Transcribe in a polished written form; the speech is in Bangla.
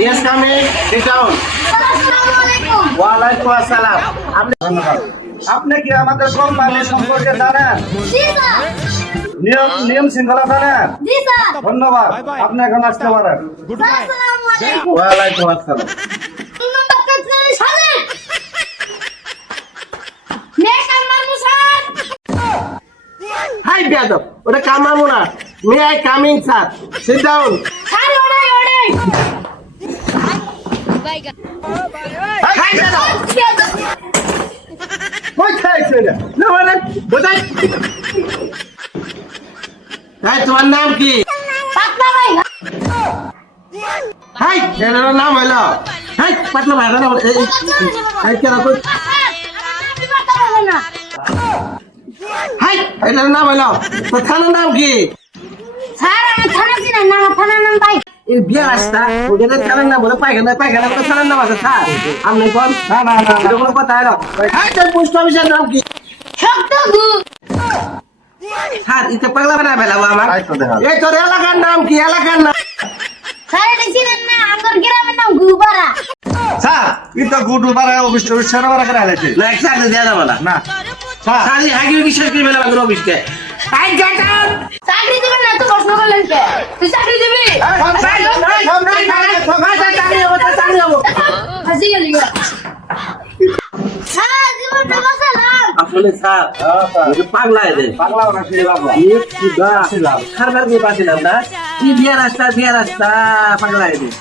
Yes, coming. Sit down. ওয়ালাইকুম আসসালাম। আপনি কি আমাদের কোম্পানি সম্পর্কে জানেন? জি স্যার। নিয়ম শৃঙ্খলা জানেন? জি স্যার। ধন্যবাদ, আপনি এখন আসতে পারেন। আসসালামু আলাইকুম। ওয়ালাইকুম আসসালাম। নাম্বার কাছে সাজে। নেশার মানুষ স্যার। হাই বেয়াদব, ওটা কামাবো না। May I coming sir? Sit down. Sir ওড়াই ওড়াই। হাই বেয়াদব, কই খাইছে এটা? না মানে বোঝাই। হাই, তোমার নাম কি? পাতলা ভাই। হাই, এটার নাম হইলো হাই পাতলা ভাই। হাই কেন কই? আপনি পাতলা হবে না। হাই, এটার নাম হইলো তো থানার নাম কি? স্যার আমার থানা চিনেন না, আমার থানার নাম ভাই। এই বিয়ে রাস্তা ওদের থানার নাম বলে পায়খানা পায়খানা করে থানার নাম আছে স্যার। আপনি কোন? না না না এটা কোনো কথা হলো? হাই, তোর পোস্ট অফিসের নাম কি? শক্ত গু। স্যার ইতে পাগলা বানা ফেলাবো আমার। তাই তো দেখা। এই তোর এলাকার নাম কি? এলাকার নাম? স্যার এটা চিনেন না, আমার গ্রামের নাম গুপাড়া। স্যার এটা গুডু পাড়া অফিস টফিস সেরা পাড়া করে আলাইছে না চাকরি দেওয়া যাবে না। না স্যার স্যার আগে বিশ্বাস করে ফেলাম আমাদের অফিসকে। I get out. চাকরি দিবেন না তো প্রশ্ন করলেন কে? তুই চাকরি দিবি? হাসি গেলি গো। স্যার জীবনটা বাঁচালাম। আসলে স্যার পাগলা এদের পাগলা না ফিরে পাগলা খারবার দিয়ে পাচ্ছিলাম না কি বিয়ে রাস্তা পাগলা এদের